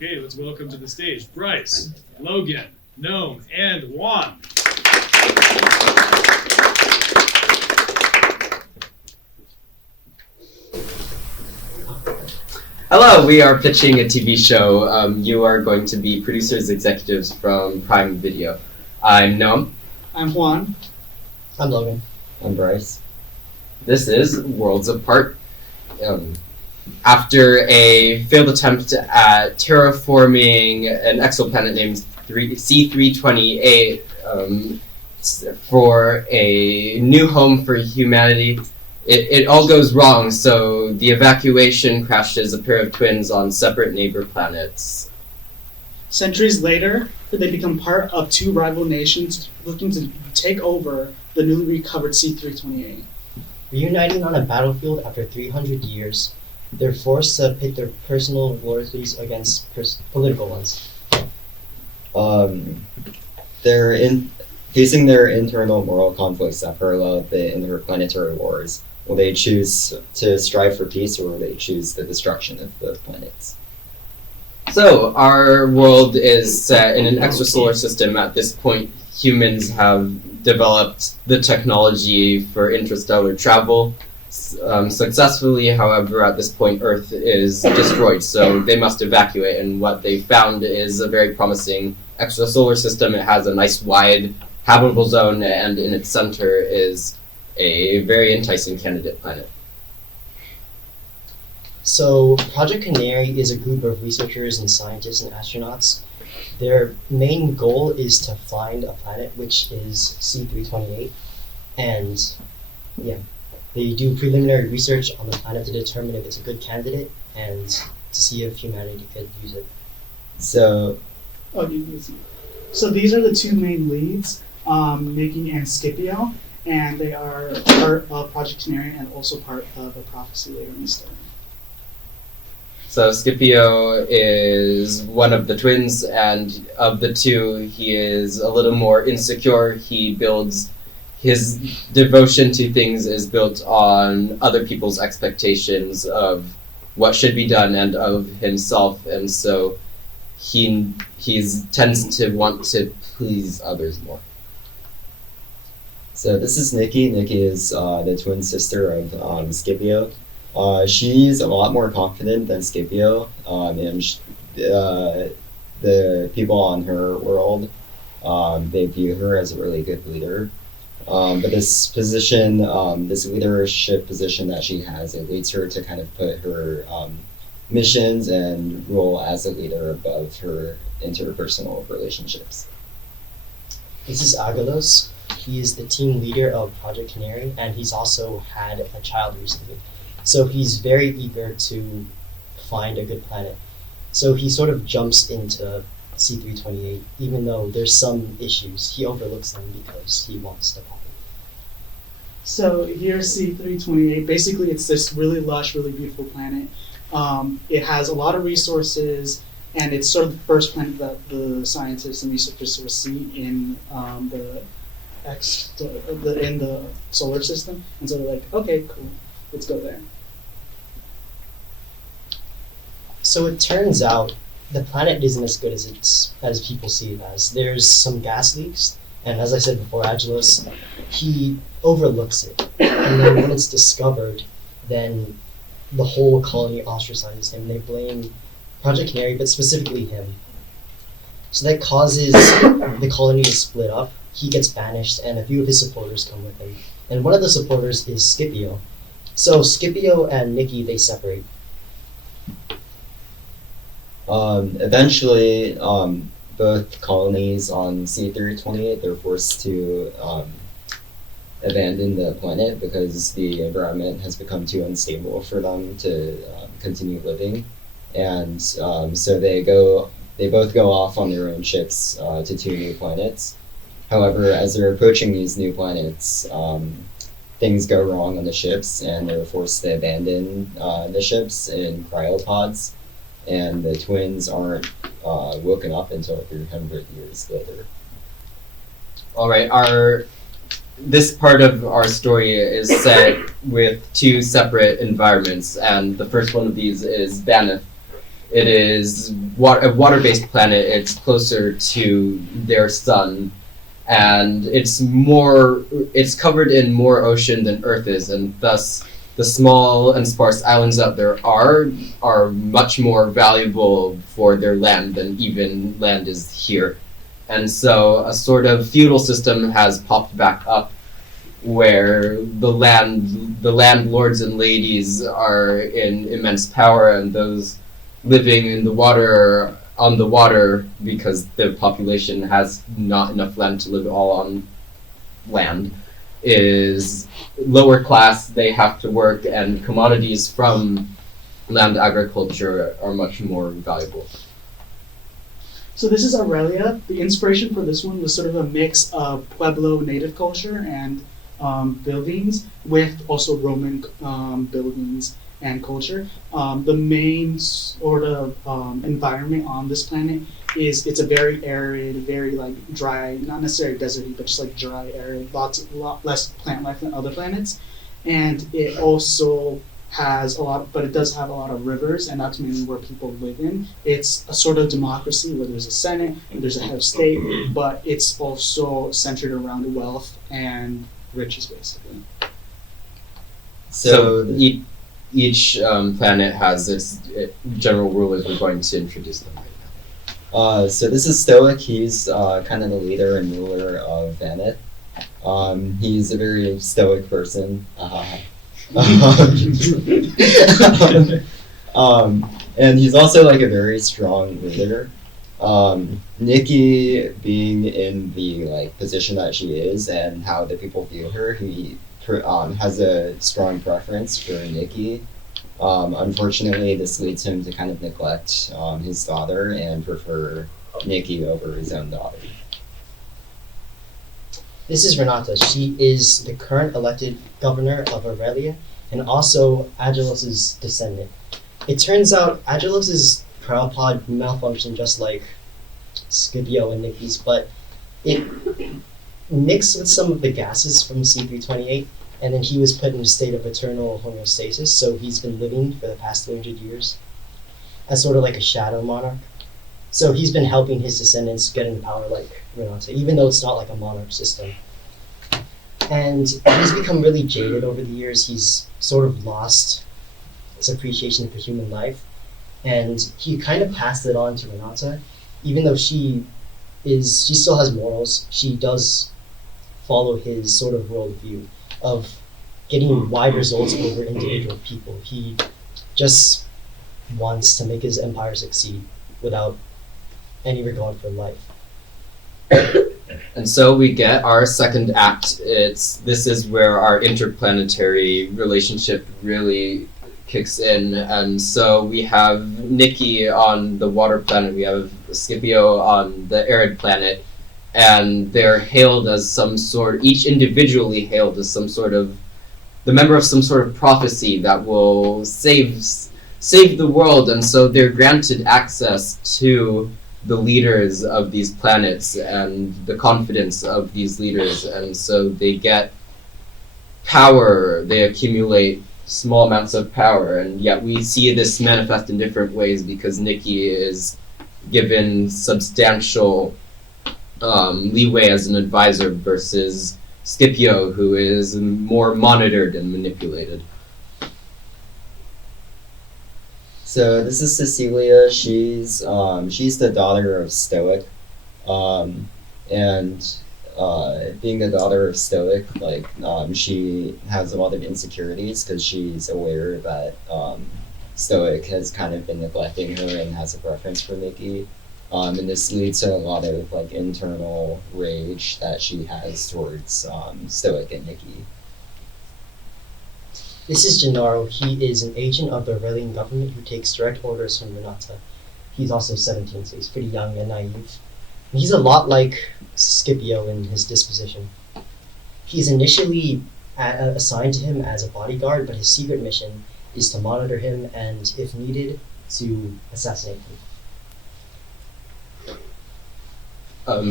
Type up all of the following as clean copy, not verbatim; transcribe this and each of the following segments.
Okay, let's welcome to the stage Bryce, Logan, NoamA, and Juan. Hello, we are pitching a TV show. You are going to be producers, executives from Prime Video. I'm NoamA. I'm Juan. I'm Logan. I'm Bryce. This is Worlds Apart. After a failed attempt at terraforming an exoplanet named C328 for a new home for humanity, it all goes wrong, so the evacuation crashes a pair of twins on separate neighbor planets. Centuries later, they become part of two rival nations looking to take over the newly recovered C328. Reuniting on a battlefield after 300 years, they're forced to pit their personal loyalties against political ones. They're facing their internal moral conflicts that parallel the interplanetary wars. Will they choose to strive for peace, or will they choose the destruction of both planets? So, our world is set in an extrasolar system. At this point, humans have developed the technology for interstellar travel successfully. However, at this point, Earth is destroyed, so they must evacuate. And what they found is a very promising extrasolar system. It has a nice wide habitable zone, and in its center is a very enticing candidate planet. So, Project Canary is a group of researchers and scientists and astronauts. Their main goal is to find a planet, which is C328, and they do preliminary research on the planet to determine if it's a good candidate and to see if humanity could use it. So these are the two main leads, Nikki and Scipio, and they are part of Project Canary and also part of a prophecy later in the story. So Scipio is one of the twins, and of the two, he is a little more insecure. His devotion to things is built on other people's expectations of what should be done and of himself, and so he tends to want to please others more. So this is Nikki. Nikki is the twin sister of Scipio. She's a lot more confident than Scipio, and the people on her world, they view her as a really good leader. But this position, this leadership position that she has, it leads her to kind of put her missions and role as a leader above her interpersonal relationships. This is Agalos. He is the team leader of Project Canary, and he's also had a child recently. So he's very eager to find a good planet. So he sort of jumps into C328, even though there's some issues. He overlooks them because he wants to populate. So here's C328. Basically, it's this really lush, really beautiful planet. It has a lot of resources, and it's sort of the first planet that the scientists and researchers sort of see in in the solar system. And so they're like, okay, cool, let's go there. So it turns out the planet isn't as good as people see it as. There's some gas leaks, and as I said before, Agilos, he overlooks it. And then when it's discovered, then the whole colony ostracizes him. They blame Project Canary, but specifically him. So that causes the colony to split up. He gets banished, and a few of his supporters come with him. And one of the supporters is Scipio. So Scipio and Nikki, they separate. Eventually, both colonies on C328, they're forced to abandon the planet because the environment has become too unstable for them to continue living, and so they both go off on their own ships to two new planets. However, as they're approaching these new planets, things go wrong on the ships, and they're forced to abandon the ships in cryopods, and the twins aren't woken up until 300 years later. All right, this part of our story is set with two separate environments, and the first one of these is Banff. It is a water-based planet. It's closer to their sun, and it's covered in more ocean than Earth is, and thus the small and sparse islands that there are much more valuable for their land than even land is here. And so a sort of feudal system has popped back up where the landlords and ladies are in immense power, and those living in the water on the water, because the population has not enough land to live all on land, is lower class. They have to work, and commodities from land agriculture are much more valuable. So this is Aurelia. The inspiration for this one was sort of a mix of Pueblo native culture and buildings with also Roman buildings and culture. The main sort of environment on this planet is it's a very arid, very like dry, not necessarily deserty, but just like dry, arid, lot less plant life than other planets. And it also has a lot, but it does have a lot of rivers, and that's mainly where people live in. It's a sort of democracy where there's a senate, and there's a head of state, but it's also centered around wealth and riches, basically. So each planet has its general rulers. We're going to introduce them right now. So this is Stoic. He's kind of the leader and ruler of Vanit. He's a very stoic person. And he's also like a very strong leader. Nikki, being in the like position that she is and how the people view her, he has a strong preference for Nikki. Unfortunately, this leads him to kind of neglect his daughter and prefer Nikki over his own daughter. This is Renata. She is the current elected governor of Aurelia and also Agilus's descendant. It turns out Agilus's cryopod malfunctioned just like Scipio and Nikki's, but it mixed with some of the gases from C328, and then he was put in a state of eternal homeostasis, so he's been living for the past 300 years as sort of like a shadow monarch. So he's been helping his descendants get into power like Renata, even though it's not like a monarch system. And he's become really jaded over the years. He's sort of lost his appreciation for human life. And he kind of passed it on to Renata. Even though she still has morals, she does follow his sort of worldview of getting wide results over individual people. He just wants to make his empire succeed without any regard for life. And so we get our second act. This is where our interplanetary relationship really kicks in. And so we have Nikki on the water planet, we have Scipio on the arid planet, and they're hailed as each individually hailed as the member of some sort of prophecy that will save the world. And so they're granted access to the leaders of these planets and the confidence of these leaders, and so they get power, they accumulate small amounts of power, and yet we see this manifest in different ways because Nikki is given substantial leeway as an advisor versus Scipio, who is more monitored and manipulated. So this is Cecilia. She's the daughter of Stoic, and being the daughter of Stoic, she has a lot of insecurities because she's aware that Stoic has kind of been neglecting her and has a preference for Nikki, and this leads to a lot of like internal rage that she has towards Stoic and Nikki. This is Gennaro. He is an agent of the Aurelian government who takes direct orders from Renata. He's also 17, so he's pretty young and naive. And he's a lot like Scipio in his disposition. He's initially assigned to him as a bodyguard, but his secret mission is to monitor him and, if needed, to assassinate him.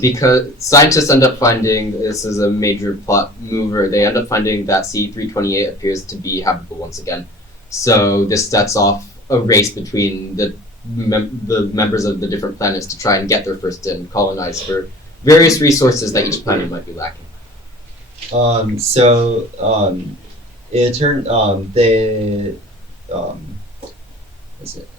Because scientists end up finding, this is a major plot mover, they end up finding that C328 appears to be habitable once again. So this sets off a race between the the members of the different planets to try and get there first and colonize for various resources that each planet might be lacking. It turned they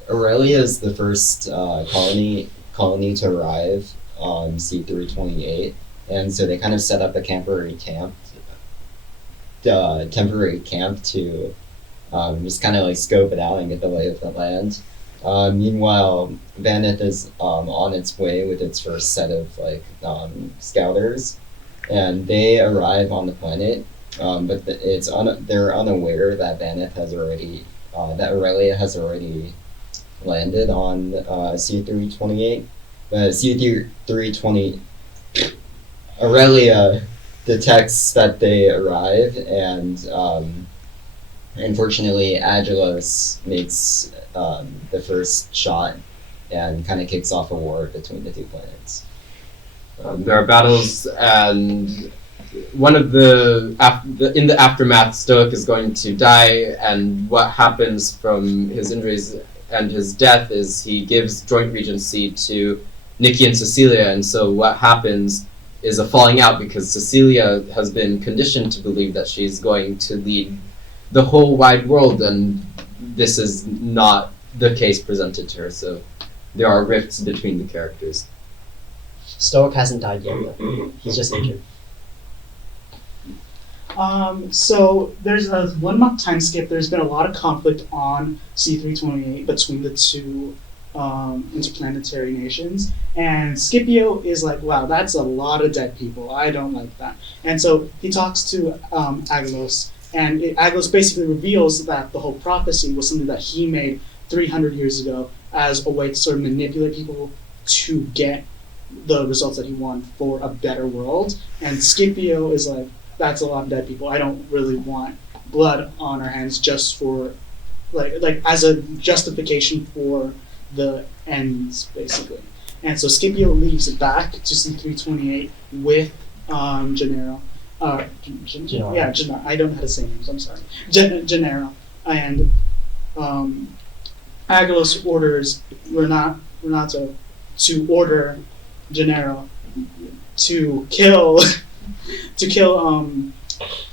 Aurelia is the first colony to arrive on C328, and so they kind of set up a temporary camp to just kind of like scope it out and get the lay of the land. Meanwhile, Vaneth is on its way with its first set of scouters, and they arrive on the planet, but they're unaware that Vaneth has already that Aurelia has already landed on C328. But C320 Aurelia detects that they arrive, and unfortunately, Agilos makes the first shot and kind of kicks off a war between the two planets. There are battles, and one of in the aftermath, Stoic is going to die, and what happens from his injuries and his death is he gives joint regency to Nikki and Cecilia, and so what happens is a falling out because Cecilia has been conditioned to believe that she's going to lead the whole wide world, and this is not the case presented to her, so there are rifts between the characters. Stoic hasn't died yet, though. He's just injured. So there's a 1 month time skip. There's been a lot of conflict on C328 between the two interplanetary nations, and Scipio is like, wow, that's a lot of dead people. I don't like that. And so he talks to Aglos, and Aglos basically reveals that the whole prophecy was something that he made 300 years ago as a way to sort of manipulate people to get the results that he wanted for a better world. And Scipio is like, that's a lot of dead people. I don't really want blood on our hands just for, like as a justification for the ends, basically. And so Scipio leaves back to C328 with Gennaro. Gennaro. Yeah, Gennaro. I don't know how to say names, I'm sorry. Gennaro. And Aggelos orders Renato to order Gennaro to kill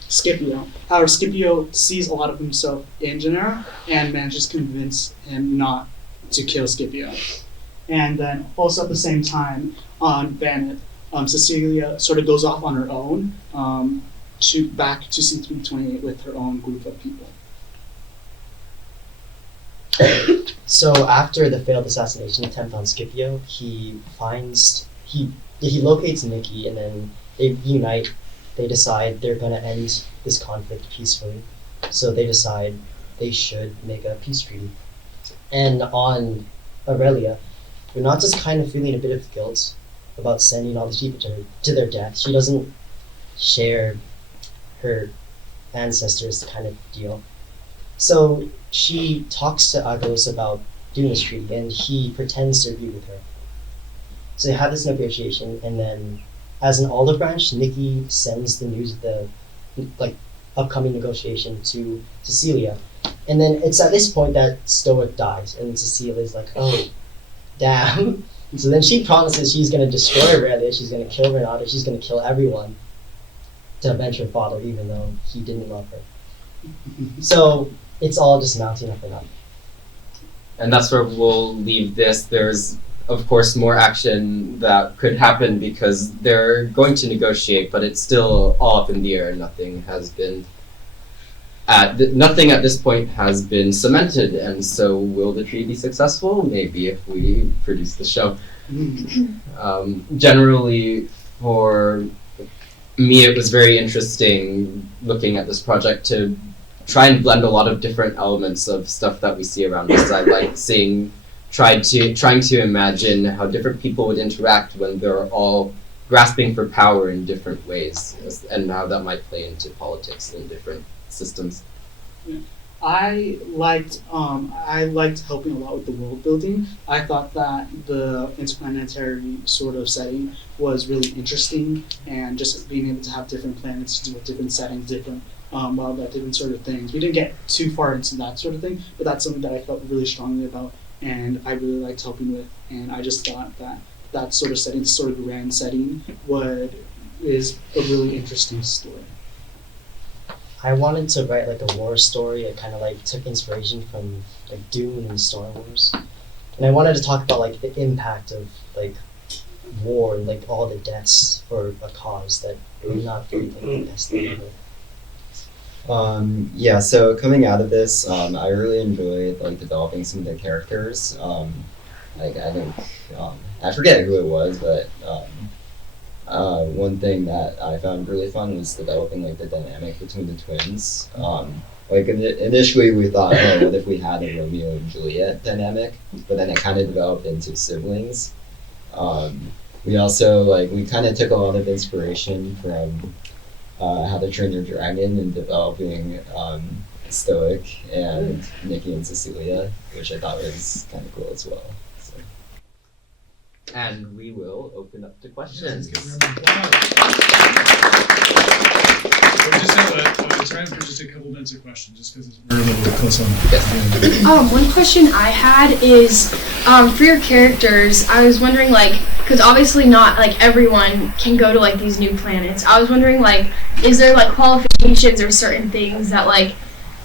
Scipio. However, Scipio sees a lot of himself in Gennaro and manages to convince him not to kill Scipio. And then also at the same time on Vaneth, Cecilia sort of goes off on her own back to C328 with her own group of people. So after the failed assassination attempt on Scipio, he locates Nikki, and then they unite. They decide they're going to end this conflict peacefully. So they decide they should make a peace treaty. And on Aurelia, Renata's kind of feeling a bit of guilt about sending all these people to their death. She doesn't share her ancestors kind of deal. So she talks to Agos about doing this treaty, and he pretends to agree with her. So they have this negotiation, and then as an olive branch, Nikki sends the news of the upcoming negotiation to Cecilia. And then it's at this point that Stoic dies, and Cecilia's like, oh, damn. So then she promises she's going to destroy Aurelia, she's going to kill Renata, she's going to kill everyone to avenge her father, even though he didn't love her. So it's all just mounting up and up. And that's where we'll leave this. There's, of course, more action that could happen because they're going to negotiate, but it's still all up in the air. Nothing at this point has been cemented, and so will the treaty be successful? Maybe if we produce the show. Generally, for me, it was very interesting looking at this project to try and blend a lot of different elements of stuff that we see around us. I like trying to imagine how different people would interact when they're all grasping for power in different ways, and how that might play into politics in different systems. Yeah. I liked helping a lot with the world building. I thought that the interplanetary sort of setting was really interesting, and just being able to have different planets with different settings, different wildlife, different sort of things. We didn't get too far into that sort of thing, but that's something that I felt really strongly about and I really liked helping with. And I just thought that that sort of setting, this sort of grand setting, is a really interesting story. I wanted to write like a war story. I kind of like took inspiration from like Dune and Star Wars, and I wanted to talk about like the impact of like war and like all the deaths for a cause that would not be like the best thing ever. Yeah, so coming out of this, I really enjoyed like developing some of the characters. Like I think I forget who it was, but one thing that I found really fun was developing like the dynamic between the twins. Initially we thought, oh, what if we had a Romeo and Juliet dynamic? But then it kind of developed into siblings. We also we kind of took a lot of inspiration from How to Train Your Dragon and developing Stoic and Nikki and Cecilia, which I thought was kind of cool as well. So. And we will open up to questions. We'll just have a time for just a couple minutes of questions, just because we're a little bit close on. One question I had is, for your characters, I was wondering, because obviously not, everyone can go to, these new planets. I was wondering, is there, qualifications or certain things that,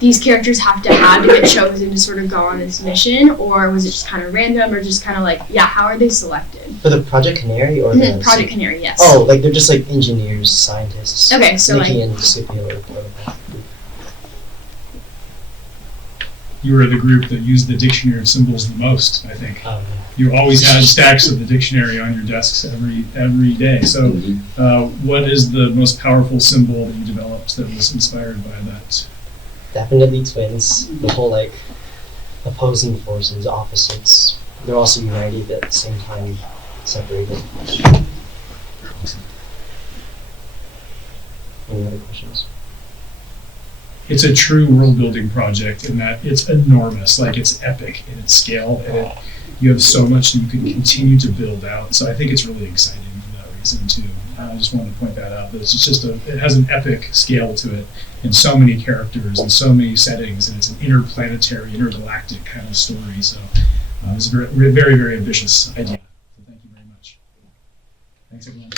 these characters have to get chosen to sort of go on this mission, or was it just kind of random, or just kind of how are they selected? For the Project Canary or the Project Canary, yes. Oh, they're just engineers, scientists. Okay, so Nikki and Scipio. You were the group that used the dictionary of symbols the most, I think. Yeah. You always had stacks of the dictionary on your desks every day. So, what is the most powerful symbol that you developed that was inspired by that? Definitely twins. The whole opposing forces, opposites. They're also united at the same time, separated. Any other questions? It's a true world-building project in that it's enormous. It's epic in its scale, and you have so much that you can continue to build out. So I think it's really exciting for that reason too. I just wanted to point that out. That it's just it has an epic scale to it, and so many characters and so many settings, and it's an interplanetary, intergalactic kind of story. So it's a very, very, very ambitious idea. So thank you very much. Thanks everyone.